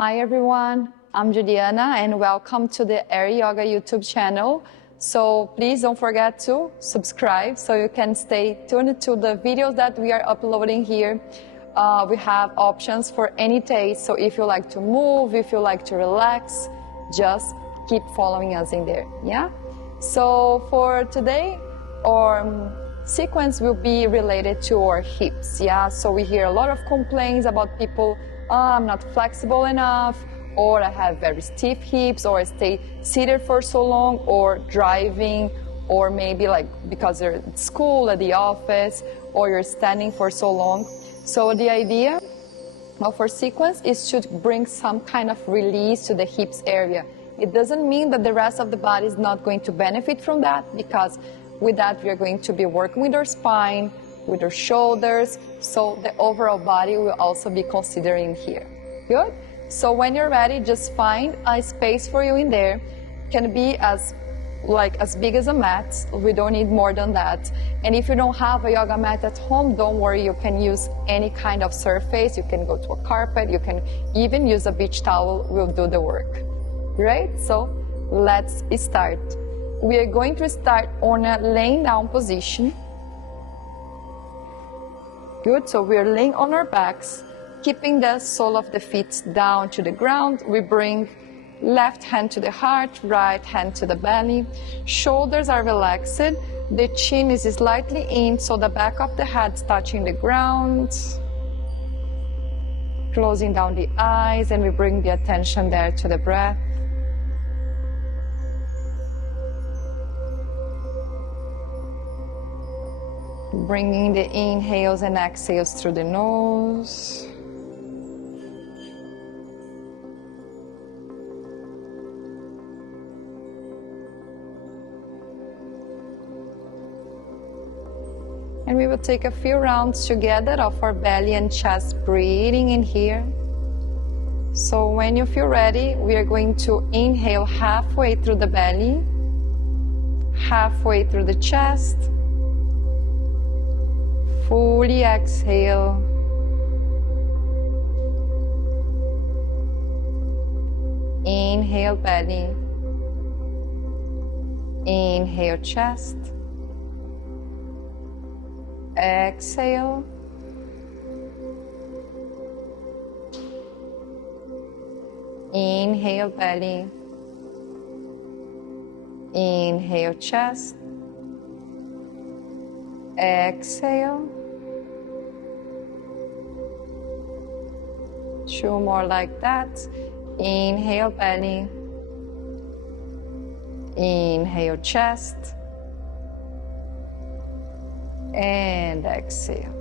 Hi everyone, I'm Juliana and welcome to the Air Yoga YouTube channel. So please don't forget to subscribe so you can stay tuned to the videos that we are uploading here. We have options for any taste, so if you like to move, if you like to relax, just keep following us in there, yeah? So for today, our sequence will be related to our hips, yeah? So we hear a lot of complaints about people, I'm not flexible enough, or I have very stiff hips, or I stay seated for so long, or driving, or maybe like because you're at school, at the office, or you're standing for so long. So the idea of our sequence is to bring some kind of release to the hips area. It doesn't mean that the rest of the body is not going to benefit from that, because with that we are going to be working with our spine, with our shoulders, so the overall body will also be considering here. Good? So when you're ready, just find a space for you in there. It can be as big as a mat. We don't need more than that. And if you don't have a yoga mat at home, don't worry, you can use any kind of surface. You can go to a carpet, you can even use a beach towel, will do the work. Great, so let's start. We are going to start on a laying down position. Good, so we are laying on our backs, keeping the sole of the feet down to the ground. We bring left hand to the heart, right hand to the belly. Shoulders are relaxed. The chin is slightly in, so the back of the head is touching the ground. Closing down the eyes, and we bring the attention there to the breath. Bringing the inhales and exhales through the nose. And we will take a few rounds together of our belly and chest, breathing in here. So when you feel ready, we are going to inhale halfway through the belly, halfway through the chest. Fully exhale. Inhale belly. Inhale chest. Exhale. Inhale belly. Inhale chest. Exhale. Two more like that. Inhale belly. Inhale chest. And exhale.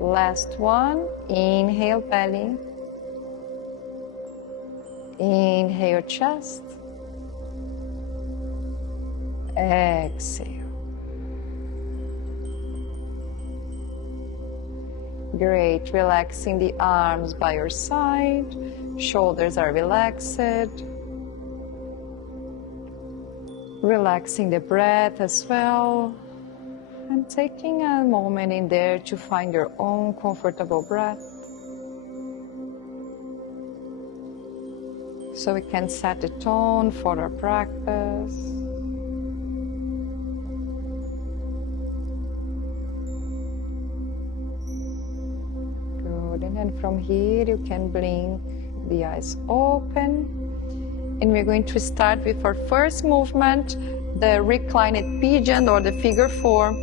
Last one. Inhale belly. Inhale chest. Exhale. Great. Relaxing the arms by your side. Shoulders are relaxed. Relaxing the breath as well. And taking a moment in there to find your own comfortable breath. So we can set the tone for our practice. Good, and then from here you can blink the eyes open. And we're going to start with our first movement, the reclined pigeon or the figure 4.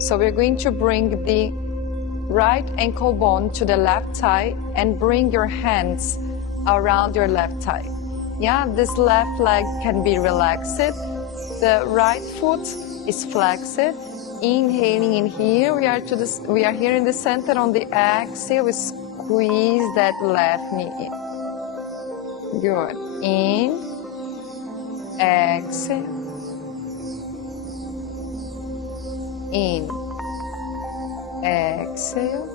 So we're going to bring the right ankle bone to the left thigh and bring your hands around your left thigh. Yeah, this left leg can be relaxed. The right foot is flexed. Inhaling in here, we are here in the center. On the exhale, we squeeze that left knee in. Good. In, exhale, in, exhale,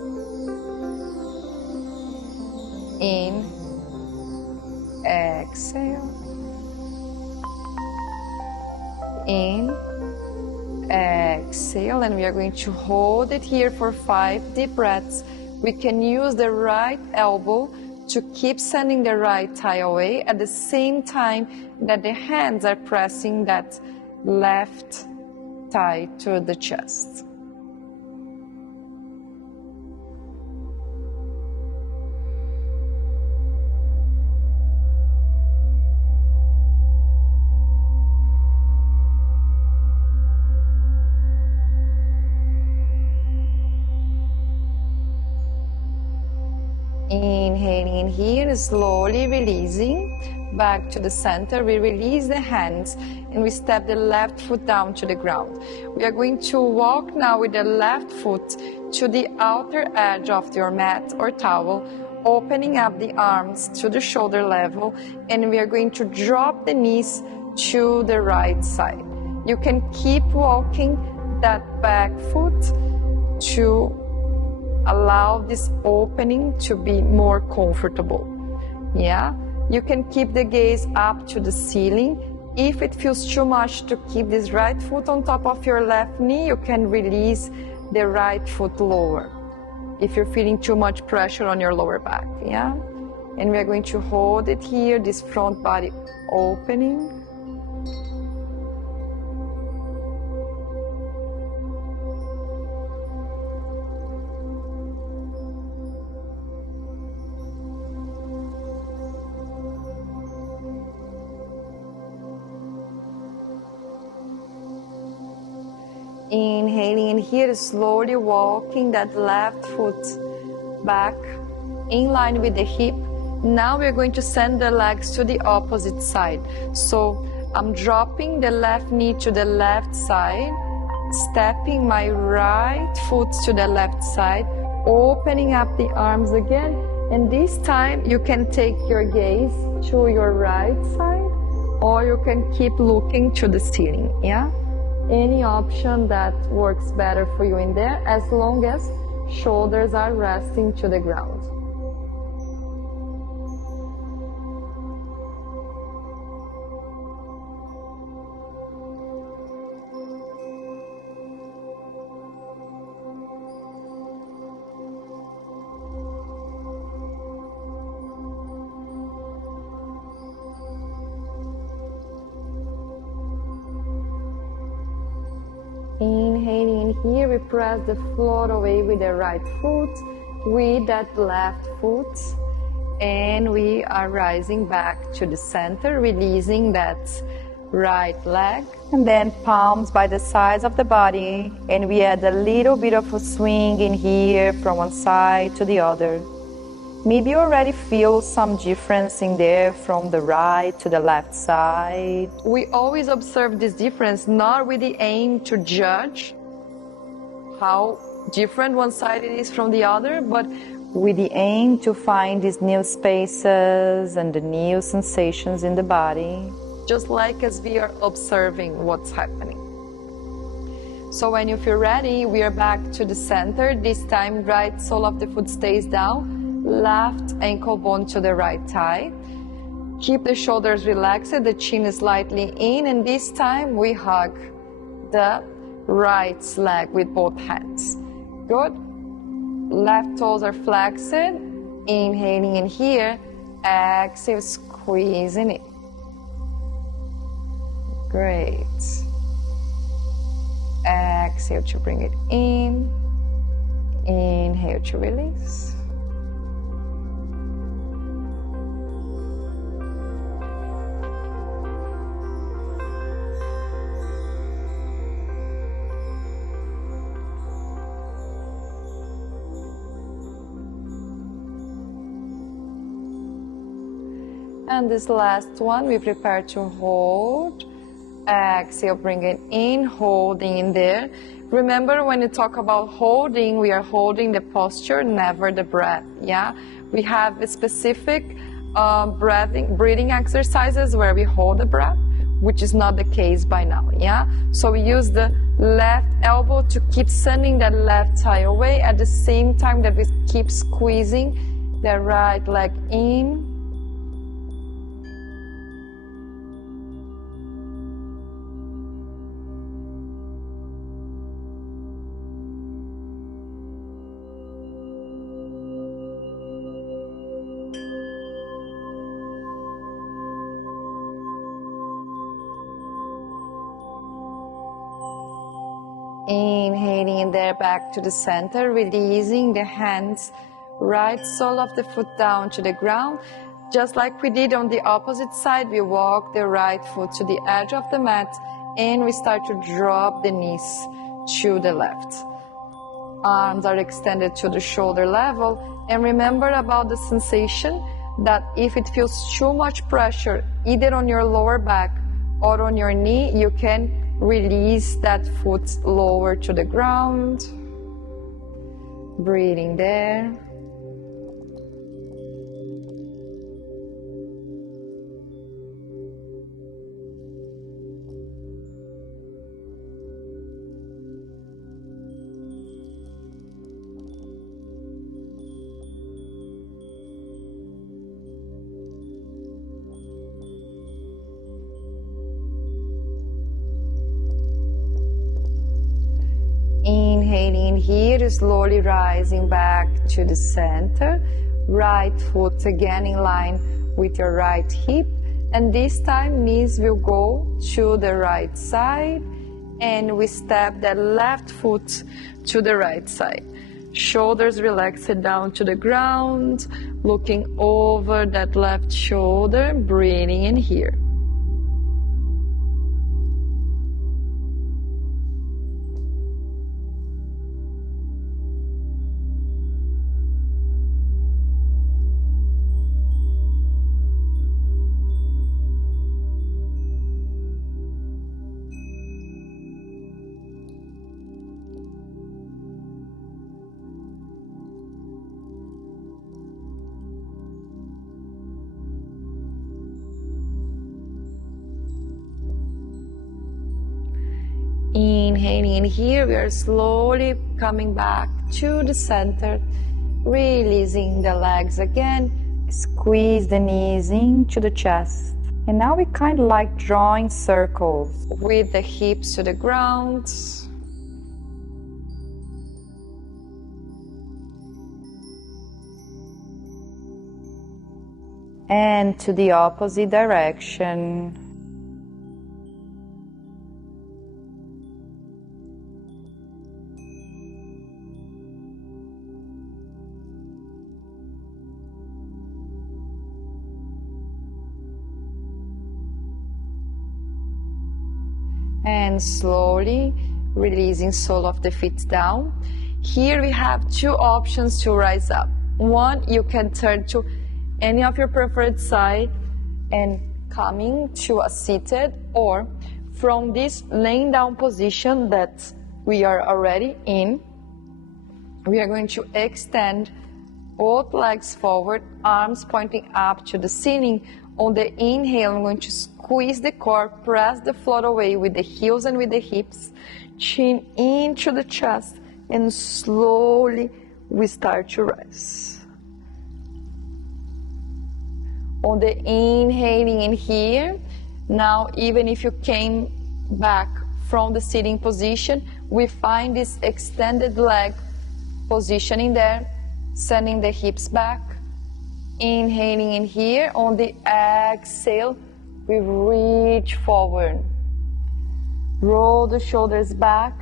in, exhale, in, exhale, and we are going to hold it here for 5 deep breaths. we can use the right elbow to keep sending the right thigh away at the same time that the hands are pressing that left thigh to the chest. Inhaling in here, slowly releasing back to the center. We release the hands and we step the left foot down to the ground. We are going to walk now with the left foot to the outer edge of your mat or towel, opening up the arms to the shoulder level, and we are going to drop the knees to the right side. You can keep walking that back foot to allow this opening to be more comfortable. Yeah, you can keep the gaze up to the ceiling. If it feels too much to keep this right foot on top of your left knee, you can release the right foot lower if you're feeling too much pressure on your lower back. Yeah, and we are going to hold it here, this front body opening. Inhaling in here, slowly walking that left foot back in line with the hip. Now we're going to send the legs to the opposite side. So I'm dropping the left knee to the left side, stepping my right foot to the left side, opening up the arms again. And this time you can take your gaze to your right side, or you can keep looking to the ceiling. Yeah? Any option that works better for you in there, as long as shoulders are resting to the ground. Inhaling in here, we press the floor away with the right foot, with that left foot, and we are rising back to the center, releasing that right leg, and then palms by the sides of the body, and we add a little bit of a swing in here from one side to the other. Maybe you already feel some difference in there from the right to the left side. We always observe this difference, not with the aim to judge how different one side it is from the other, but with the aim to find these new spaces and the new sensations in the body, just like as we are observing what's happening. So when you feel ready, we are back to the center. This time, right sole of the foot stays down. Left ankle bone to the right thigh. Keep the shoulders relaxed, the chin is slightly in, and this time we hug the right leg with both hands. Good. Left toes are flexed. Inhaling in here, exhale, squeezing it. Great. Exhale to bring it in. Inhale to release. And this last one, we prepare to hold. Exhale, bring it in, holding in there. Remember, when you talk about holding, we are holding the posture, never the breath. Yeah, we have a specific breathing exercises where we hold the breath, which is not the case by now. Yeah, so we use the left elbow to keep sending that left thigh away at the same time that we keep squeezing the right leg in. Inhaling in there back to the center, releasing the hands, right sole of the foot down to the ground. Just like we did on the opposite side, we walk the right foot to the edge of the mat and we start to drop the knees to the left. Arms are extended to the shoulder level, and remember about the sensation that if it feels too much pressure either on your lower back or on your knee, you can release that foot lower to the ground. Breathing there. Inhaling here, slowly rising back to the center. Right foot again in line with your right hip. And this time knees will go to the right side. And we step that left foot to the right side. Shoulders relaxed down to the ground. Looking over that left shoulder. Breathing in here. Inhaling in here, we are slowly coming back to the center, releasing the legs again, squeeze the knees into the chest. And now we kind of like drawing circles with the hips to the ground. And to the opposite direction. And slowly releasing sole of the feet down. Here we have two options to rise up. One, you can turn to any of your preferred side and coming to a seated, or from this laying down position that we are already in, we are going to extend both legs forward, arms pointing up to the ceiling. On the inhale, I'm going to squeeze the core, press the floor away with the heels and with the hips, chin into the chest, and slowly we start to rise. On the inhaling in here, now even if you came back from the sitting position, we find this extended leg positioning there, sending the hips back. Inhaling in here, on the exhale, we reach forward. Roll the shoulders back.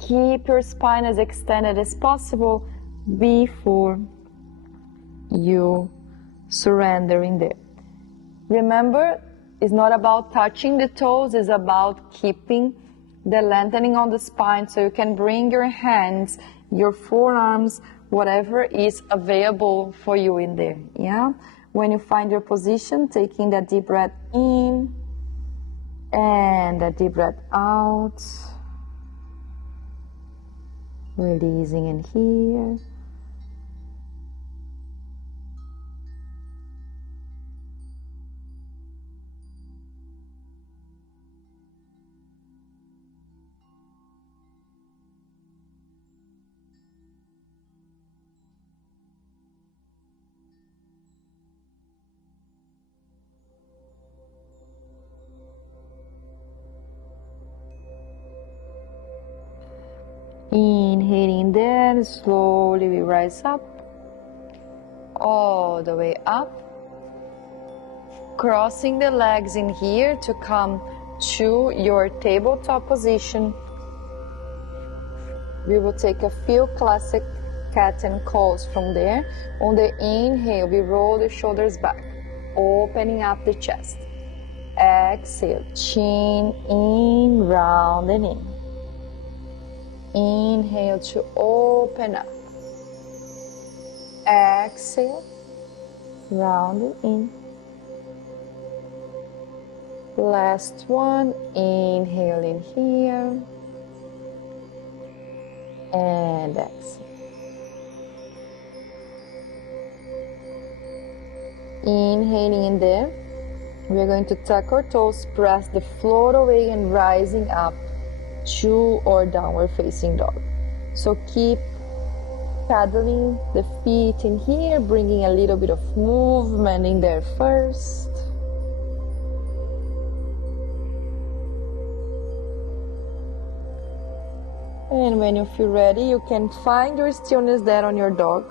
Keep your spine as extended as possible before you surrender in there. Remember, it's not about touching the toes, it's about keeping the lengthening on the spine, so you can bring your hands, your forearms, whatever is available for you in there, yeah? When you find your position, taking that deep breath in and that deep breath out. Releasing in here. Inhaling there, slowly we rise up, all the way up, crossing the legs in here to come to your tabletop position. We will take a few classic cat and calls from there. On the inhale, we roll the shoulders back, opening up the chest. Exhale, chin in, round and in. Inhale to open up. Exhale, round and in. Last one, inhale in here. And exhale. Inhaling in there. We are going to tuck our toes, press the floor away and rising up to or downward facing dog. So keep paddling the feet in here, bringing a little bit of movement in there first. And when you feel ready, you can find your stillness there on your dog.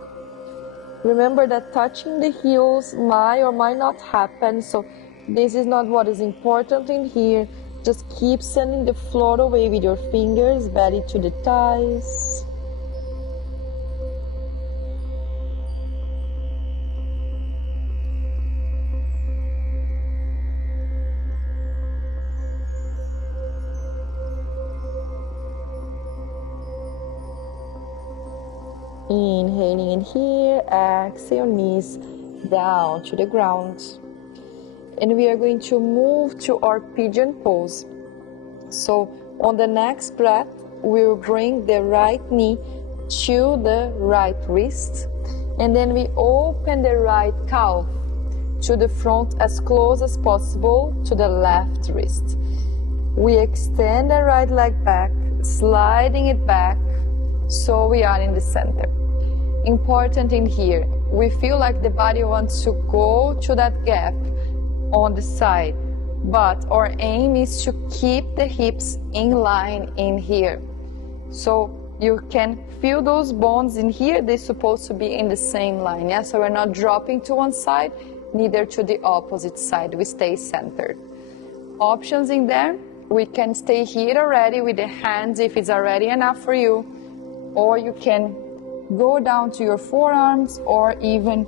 Remember that touching the heels might or might not happen, so this is not what is important in here. Just keep sending the floor away with your fingers, belly to the thighs. Inhaling in here, exhale, knees down to the ground. And we are going to move to our pigeon pose. So on the next breath, we will bring the right knee to the right wrist. And then we open the right calf to the front as close as possible to the left wrist. We extend the right leg back, sliding it back, so we are in the center. Important in here, we feel like the body wants to go to that gap on the side, but our aim is to keep the hips in line in here. So you can feel those bones in here, they're supposed to be in the same line, yeah? So we're not dropping to one side, neither to the opposite side, we stay centered. Options in there, we can stay here already with the hands if it's already enough for you, or you can go down to your forearms or even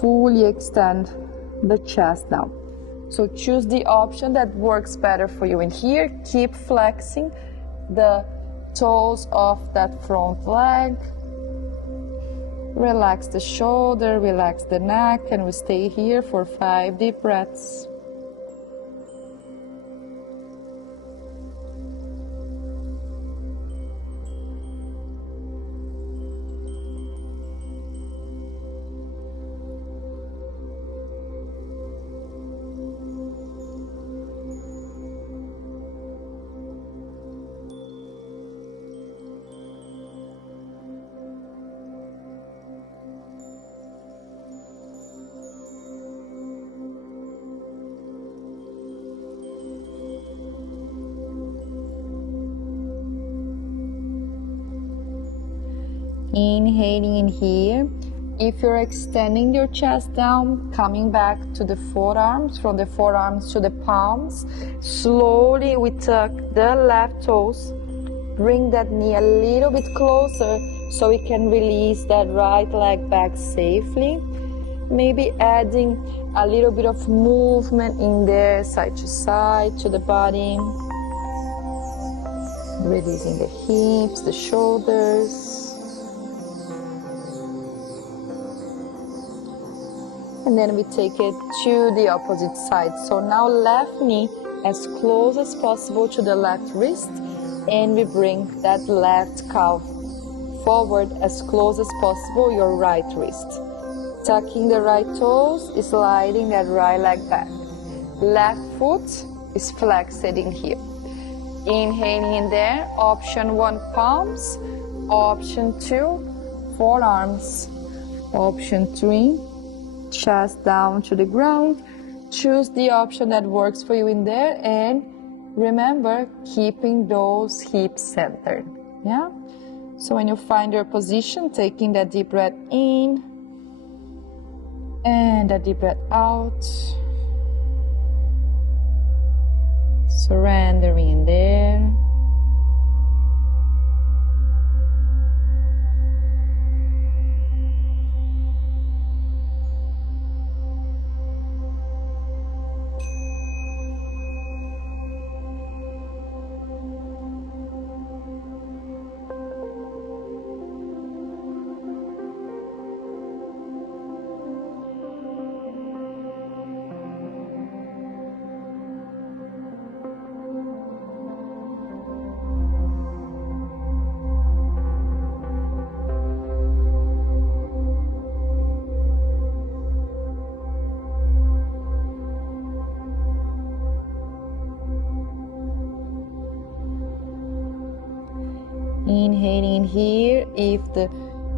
fully extend the chest down. So choose the option that works better for you. And here, keep flexing the toes of that front leg. Relax the shoulder, relax the neck, and we stay here for 5 deep breaths. Inhaling in here. If you're extending your chest down, coming back to the forearms, from the forearms to the palms, slowly we tuck the left toes, bring that knee a little bit closer so we can release that right leg back safely. Maybe adding a little bit of movement in there, side to side, to the body. Releasing the hips, the shoulders. And then we take it to the opposite side. So now left knee as close as possible to the left wrist, and we bring that left calf forward as close as possible, your right wrist. Tucking the right toes, sliding that right leg back. Left foot is flexed in here. Inhaling in there, option 1, palms. Option 2, forearms. Option 3, chest down to the ground. Choose the option that works for you in there, and remember, keeping those hips centered. Yeah? So when you find your position, taking that deep breath in and a deep breath out. Surrendering in there. Inhaling in here. If the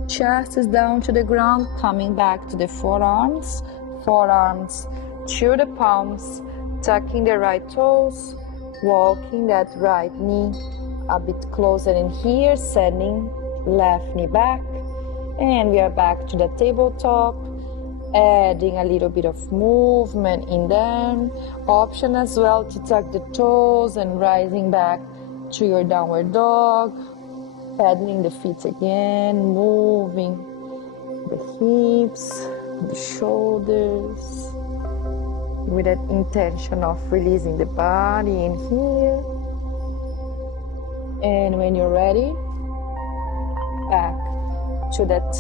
chest is down to the ground, coming back to the forearms. Forearms to the palms, tucking the right toes, walking that right knee a bit closer in here, sending left knee back. And we are back to the tabletop, adding a little bit of movement in there. Option as well to tuck the toes and rising back to your downward dog. Pedaling the feet again, moving the hips, the shoulders, with that intention of releasing the body in here. And when you're ready, back to that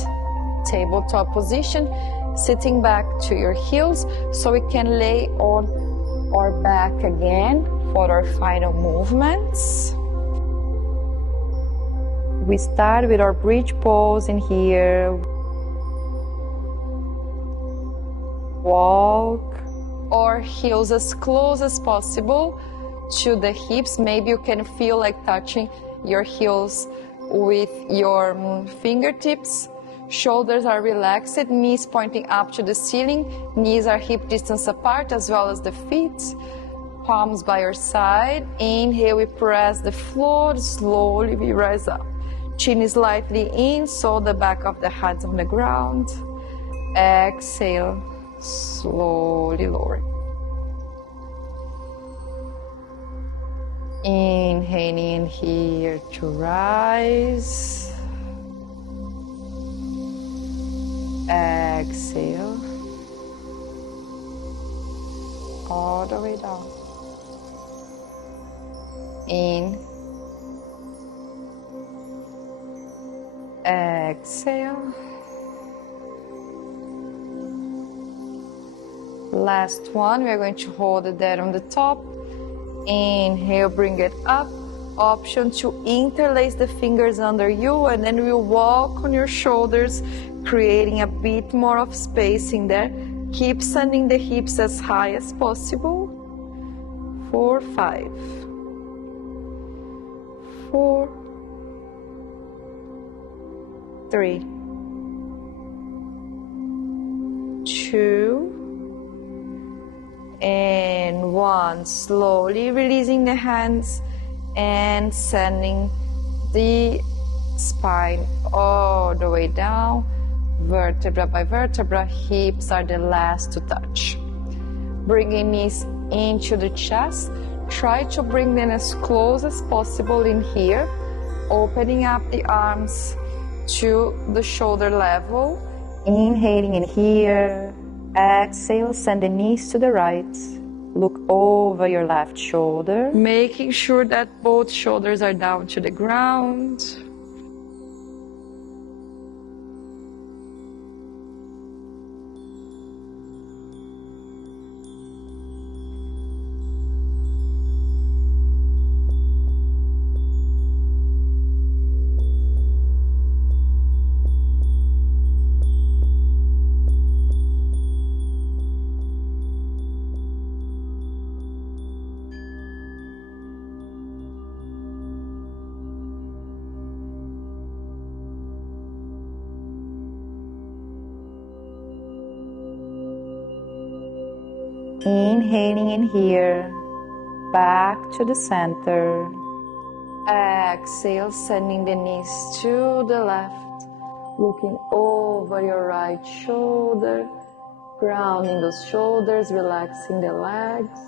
tabletop position, sitting back to your heels so we can lay on our back again for our final movements. We start with our bridge pose in here. Walk our heels as close as possible to the hips. Maybe you can feel like touching your heels with your fingertips. Shoulders are relaxed, knees pointing up to the ceiling. Knees are hip distance apart as well as the feet. Palms by your side. Inhale, we press the floor. Slowly we rise up. Chin is slightly in, so the back of the head's on the ground. Exhale, slowly lower. Inhaling in here to rise. Exhale. All the way down. In. Exhale. Last one, we are going to hold it there on the top. Inhale, bring it up. Option to interlace the fingers under you, and then we'll walk on your shoulders, creating a bit more of space in there. Keep sending the hips as high as possible. 4, 5, 4, 3, 2, and 1. Slowly releasing the hands and sending the spine all the way down, vertebra by vertebra. Hips are the last to touch. Bringing knees into the chest. Try to bring them as close as possible in here, opening up the arms to the shoulder level. Inhaling in here. Exhale, send the knees to the right. Look over your left shoulder, making sure that both shoulders are down to the ground. Inhaling in here, back to the center. Exhale, sending the knees to the left, looking over your right shoulder, grounding those shoulders, relaxing the legs.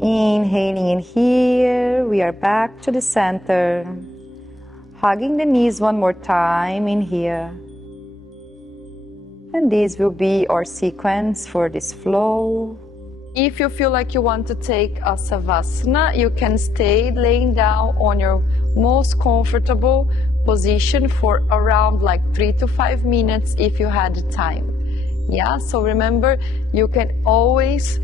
Inhaling in here, we are back to the center. Hugging the knees one more time in here. And this will be our sequence for this flow. If you feel like you want to take a savasana, you can stay laying down on your most comfortable position for around like 3 to 5 minutes if you had time. Yeah, so remember, you can always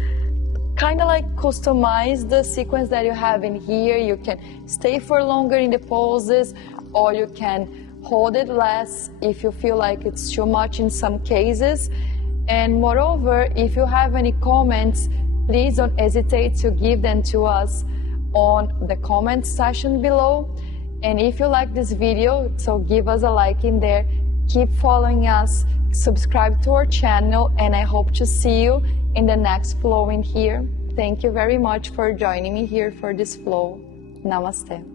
kind of like customize the sequence that you have in here. You can stay for longer in the poses, or you can hold it less if you feel like it's too much in some cases. And moreover, if you have any comments, please don't hesitate to give them to us on the comment section below. And if you like this video, so give us a like in there, keep following us, subscribe to our channel, and I hope to see you in the next flow in here. Thank you very much for joining me here for this flow. Namaste.